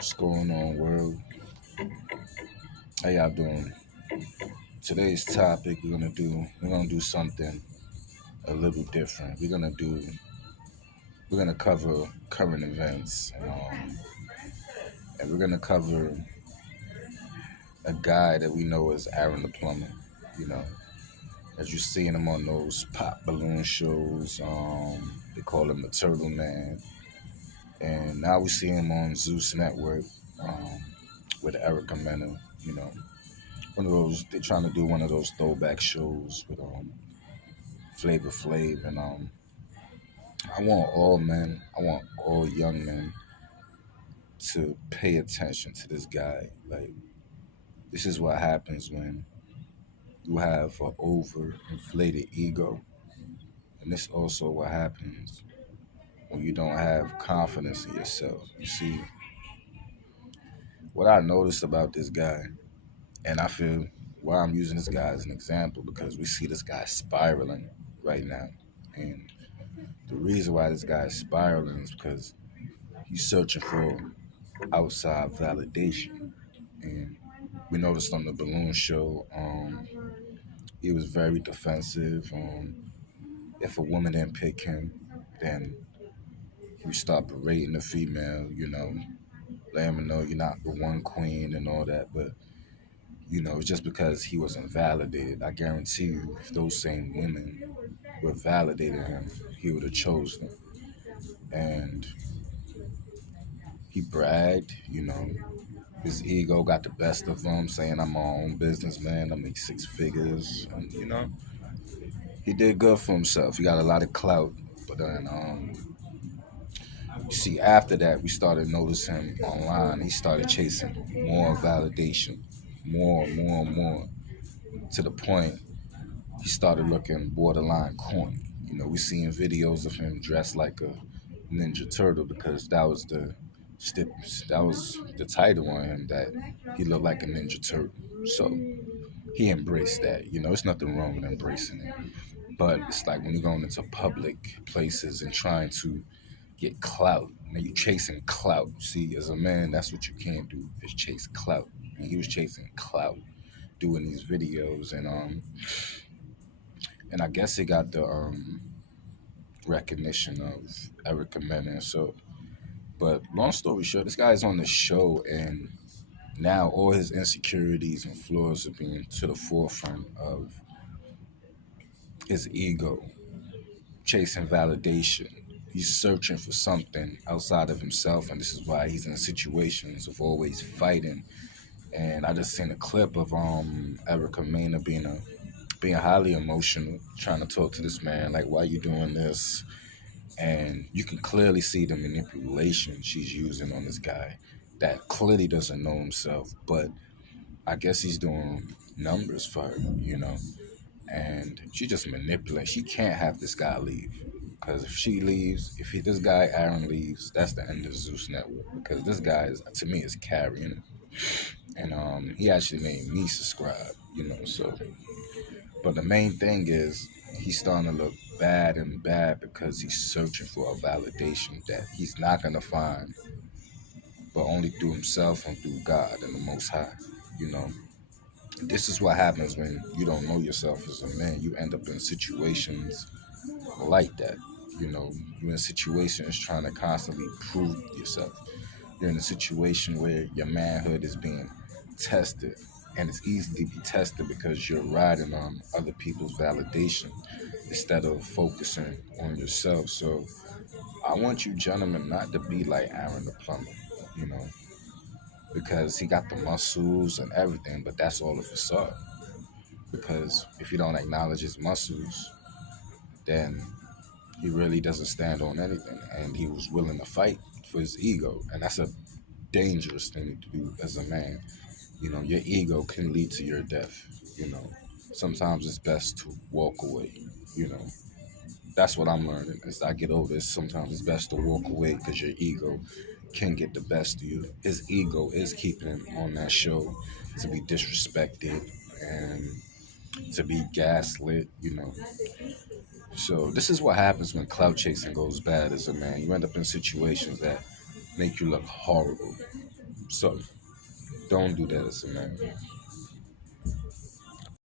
What's going on, world? How y'all doing? Today's topic we're gonna do something a little different. We're gonna cover current events, and we're gonna cover a guy that we know as Aaron the plumber. You know, as you're seeing him on those pop balloon shows, they call him the Turtle Man, and now we see him on Zeus Network um, with Erica Mena. You know, one of those they're trying to do one of those throwback shows with Flavor Flav, and I want all young men to pay attention to this guy. Like, this is what happens when you have an overinflated ego, and this also what happens when you don't have confidence in yourself. You see, what I noticed about this guy, and I feel why I'm using this guy as an example because we see this guy spiraling right now, and the reason why this guy is spiraling is because he's searching for outside validation. And we noticed on the balloon show, he was very defensive. If a woman didn't pick him, then he would start berating the female, letting him know you're not the one queen and all that. But, it's just because he wasn't validated. I guarantee you, if those same women were validating him, he would have chosen them. And he bragged, his ego got the best of him, saying I'm my own businessman. I make six figures. And, he did good for himself. He got a lot of clout. But then, you see, after that, we started noticing him online. He started chasing more validation, more, to the point he started looking borderline corny. We seeing videos of him dressed like a Ninja Turtle because that was the title on him, that he looked like a Ninja Turtle. So he embraced that. There's nothing wrong with embracing it. But it's like when you're going into public places and trying to get clout, and you're chasing clout. See, as a man, that's what you can't do, is chase clout. And he was chasing clout, doing these videos, and I guess he got the recognition of Erica Mena. So, but long story short, this guy's on the show, and now all his insecurities and flaws are being to the forefront of his ego, chasing validation. He's searching for something outside of himself, and this is why he's in situations of always fighting. And I just seen a clip of Erica Mena being highly emotional, trying to talk to this man, like, why you doing this? And you can clearly see the manipulation she's using on this guy that clearly doesn't know himself, but I guess he's doing numbers for her. And she just manipulates. She can't have this guy leave, because if she leaves, this guy Aaron leaves, that's the end of Zeus Network. Because this guy is, to me, is carrying it, and he actually made me subscribe. So, but the main thing is he's starting to look bad and bad because he's searching for a validation that he's not gonna find, but only through himself and through God and the Most High. You know, this is what happens when you don't know yourself as a man. You end up in situations like that. You're in situations trying to constantly prove yourself. You're in a situation where your manhood is being tested, and it's easy to be tested because you're riding on other people's validation instead of focusing on yourself. So I want you gentlemen not to be like Aaron the plumber, you know, because he got the muscles and everything, but that's all a facade. Because if you don't acknowledge his muscles, then he really doesn't stand on anything, and he was willing to fight for his ego, and that's a dangerous thing to do as a man. Your ego can lead to your death. Sometimes it's best to walk away. You know, that's what I'm learning as I get older. Sometimes it's best to walk away because your ego can get the best of you. His ego is keeping him on that show to be disrespected and to be gaslit. So this is what happens when clout chasing goes bad as a man. You end up in situations that make you look horrible. So don't do that as a man.